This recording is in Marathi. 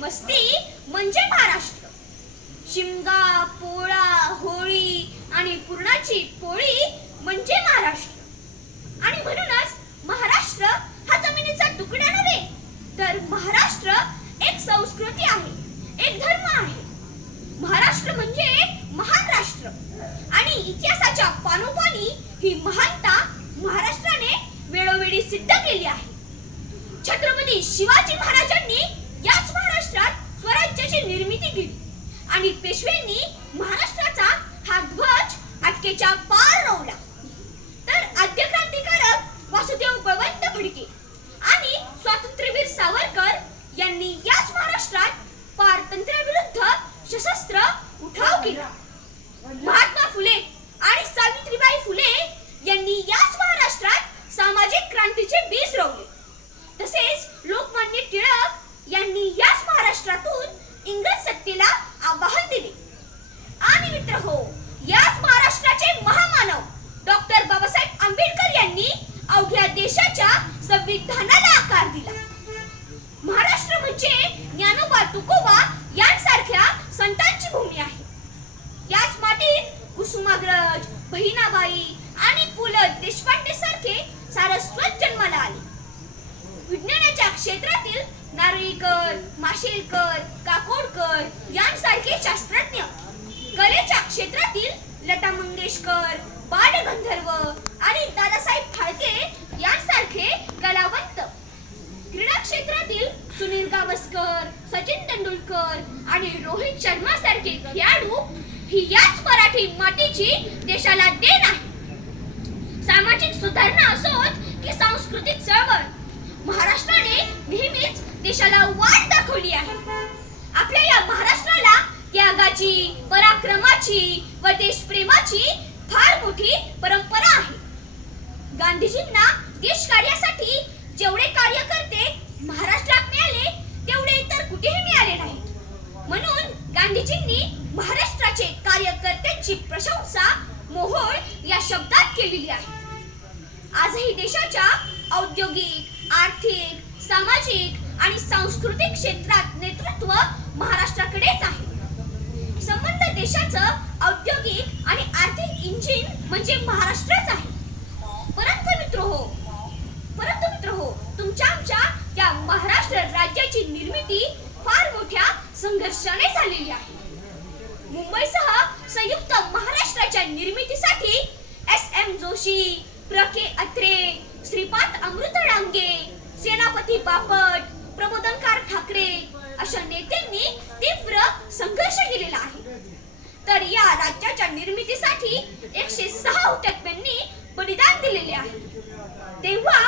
मस्ती म्हणजे महाराष्ट्र. शिमगा, पोळा, होळी आणि पुरणाची पोळी म्हणजे महाराष्ट्र. आणि म्हणूनच महाराष्ट्र हा जमिनीचा तुकडा नव्हे, तर महाराष्ट्र एक संस्कृती आहे, एक धर्म आहे. महाराष्ट्र म्हणजे महान राष्ट्र आणि इतिहासाच्या पानोपानी ही महानता महाराष्ट्राने वेळोवेळी सिद्ध केली आहे. छत्रपती शिवाजी महाराजांनी याच महाराष्ट्रात स्वराज्याची निर्मिती केली आणि पेशव्यांनी महाराष्ट्राचा हा ध्वज अटकेच्या पार रोवला. तर आद्य क्रांतिकारक वासुदेव बळवंत फडके आणि स्वातंत्र्यवीर सावरकर यांनी याच महाराष्ट्रात पारतंत्र्याविरुद्ध सशस्त्र उठाव केला. महात्मा फुले आणि सावित्रीबाई फुले यांनी याच महाराष्ट्रात सामाजिक क्रांतीचे बीज रोवले. तसेच लोकमान्य टिळक यांनी याच महाराष्ट्रातून इंग्रज सत्तेला आवाहन दिले. आणि मित्रहो, याच महाराष्ट्राचे महामानव डॉक्टर बाबासाहेब आंबेडकर यांनी अवघ्या देशाच्या संविधानाला आकार दिला. महाराष्ट्र म्हणजे ज्ञानोबा तुकोबा यांसारख्या संतांची भूमी आहे. याच मातीत कुसुमाग्रज, बहिणाबाई आणि पु ल देशपांडे सारखे सारस्वत जन्माला आले. विज्ञानाच्या क्षेत्रातील नारळीकर, माशेलकर, काकोडकर यांसारखे शास्त्रज्ञ, कलेच्या क्षेत्रातील लता मंगेशकर, बालगंधर्व आणि दादासाहेब फाळके यांसारखे कलावंत, क्रीडा क्षेत्रातील सुनील गावस्कर, सचिन तेंडुलकर आणि रोहित शर्मा सारखे खेळाडू ही याच मराठी मातीची देशाला देण आहे. सामाजिक सुधारणा असोत की सांस्कृतिक चळवळ, महाराष्ट्राने नेहमीच देशाला वाट दाखवली आहे. आपल्या या महाराष्ट्राला त्यागाची, पराक्रमाची व देशप्रेमाची फार मोठी परंपरा आहे. गांधीजींना देशकार्यासाठी जेवढे कार्यकर्ते महाराष्ट्रात मिळाले तेवढे इतर कुठेही मिळाले नाहीत. म्हणून गांधीजींनी महाराष्ट्राचे कार्यकर्त्यांची प्रशंसा मोहोळ या शब्दात केलेली आहे. आजही देशाच्या औद्योगिक, आर्थिक, सामाजिक आणि सांस्कृतिक क्षेत्रात नेतृत्व महाराष्ट्राकडेच आहे. संबंध देशाचं औद्योगिक आणि आर्थिक इंजिन म्हणजे महाराष्ट्रच आहे. परंतु मित्रहो, तुमच्या आमच्या या महाराष्ट्र राज्याची निर्मिती फार मोठ्या संघर्षाने झालेली आहे. मुंबईसह संयुक्त महाराष्ट्राच्या निर्मितीसाठी S.M. जोशी, प्र.के. अत्रे, श्रीपाद अमृत डांगे, सेनापती बापट, प्रबोधनकार ठाकरे अशा नेत्यांनी तीव्र संघर्ष केलेला आहे. तर या राज्याच्या निर्मितीसाठी 106 हुतात्म्यांनी बलिदान दिलेले आहे. तेव्हा